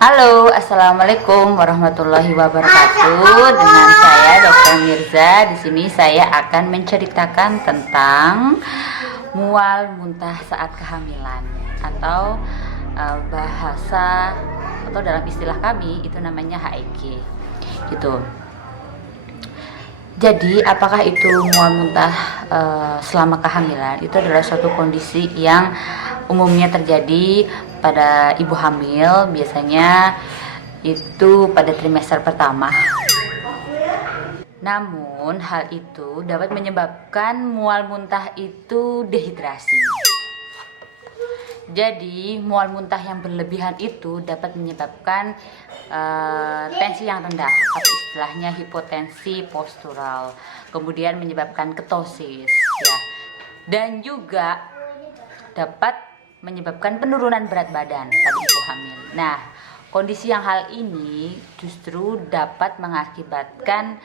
Halo, assalamualaikum warahmatullahi wabarakatuh. Dengan saya Dr. Mirza. Di sini saya akan menceritakan tentang mual muntah saat kehamilan atau bahasa atau dalam istilah kami itu namanya HIG. Gitu. Jadi, apakah itu mual muntah selama kehamilan? Itu adalah suatu kondisi yang umumnya terjadi pada ibu hamil, biasanya itu pada trimester pertama. Namun, hal itu dapat menyebabkan mual muntah itu dehidrasi. Jadi, mual muntah yang berlebihan itu dapat menyebabkan tensi yang rendah atau istilahnya hipotensi postural, kemudian menyebabkan ketosis, ya, dan juga dapat menyebabkan penurunan berat badan pada ibu hamil. Nah, kondisi yang hal ini justru dapat mengakibatkan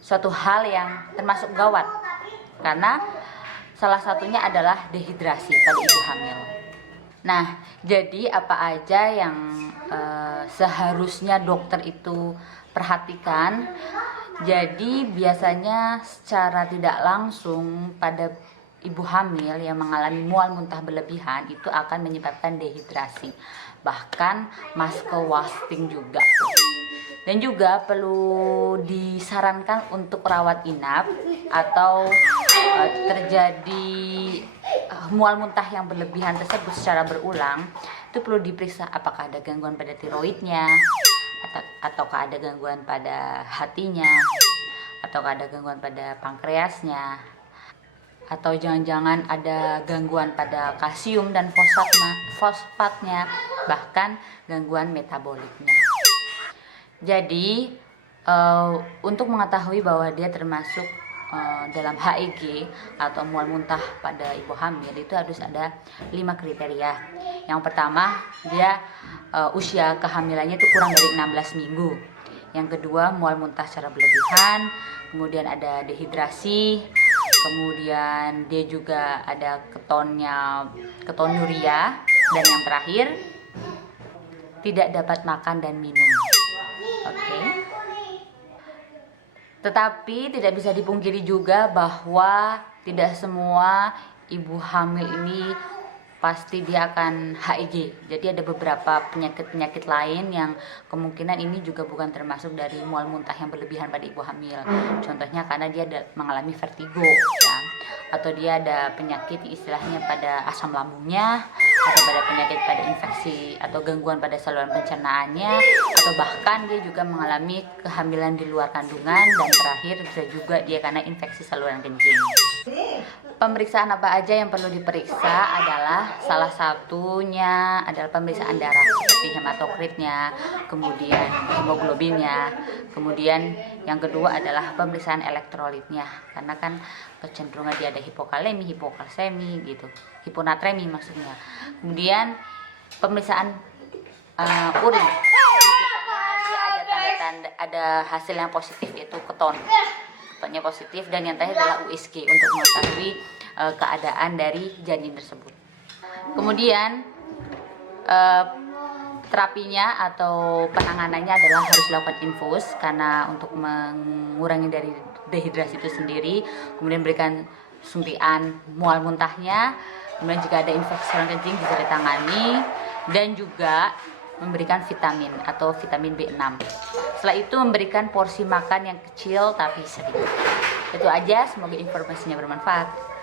suatu hal yang termasuk gawat, karena salah satunya adalah dehidrasi pada ibu hamil. Nah, jadi apa aja yang seharusnya dokter itu perhatikan? Jadi biasanya secara tidak langsung pada ibu hamil yang mengalami mual muntah berlebihan itu akan menyebabkan dehidrasi, bahkan muscle wasting juga. Dan juga perlu disarankan untuk rawat inap atau terjadi mual muntah yang berlebihan tersebut secara berulang, itu perlu diperiksa apakah ada gangguan pada tiroidnya, ataukah ada gangguan pada hatinya, ataukah ada gangguan pada pankreasnya, atau jangan-jangan ada gangguan pada kalsium dan fosfatnya, bahkan gangguan metaboliknya. Jadi untuk mengetahui bahwa dia termasuk dalam HIG atau mual muntah pada ibu hamil, itu harus ada 5 kriteria. Yang pertama, dia usia kehamilannya itu kurang dari 16 minggu. Yang kedua, mual muntah secara berlebihan, kemudian ada dehidrasi, kemudian dia juga ada ketonuria, dan yang terakhir tidak dapat makan dan minum. Oke. Tetapi tidak bisa dipungkiri juga bahwa tidak semua ibu hamil ini pasti dia akan HIG. Jadi ada beberapa penyakit-penyakit lain yang kemungkinan ini juga bukan termasuk dari mual muntah yang berlebihan pada ibu hamil. Contohnya karena dia mengalami vertigo, ya, atau dia ada penyakit istilahnya pada asam lambungnya, atau pada penyakit pada infeksi atau gangguan pada saluran pencernaannya, atau bahkan dia juga mengalami kehamilan di luar kandungan, dan terakhir bisa juga dia karena infeksi saluran kencing. Pemeriksaan apa aja yang perlu diperiksa adalah salah satunya adalah pemeriksaan darah seperti hematokritnya, kemudian hemoglobinnya, kemudian yang kedua adalah pemeriksaan elektrolitnya, karena kan kecenderungan dia ada hipokalemi, hipokalsemi gitu, hiponatremi maksudnya. Kemudian pemeriksaan urin, dia ada tanda-tanda, ada hasil yang positif yaitu ketonnya positif, dan yang terakhir adalah USG untuk mengetahui keadaan dari janin tersebut. Kemudian terapinya atau penanganannya adalah harus dilakukan infus karena untuk mengurangi dari dehidrasi itu sendiri, kemudian berikan suntikan mual muntahnya, kemudian jika ada infeksi saluran kencing bisa ditangani, dan juga memberikan vitamin atau vitamin B6. Setelah itu memberikan porsi makan yang kecil tapi sedikit. Itu aja, semoga informasinya bermanfaat.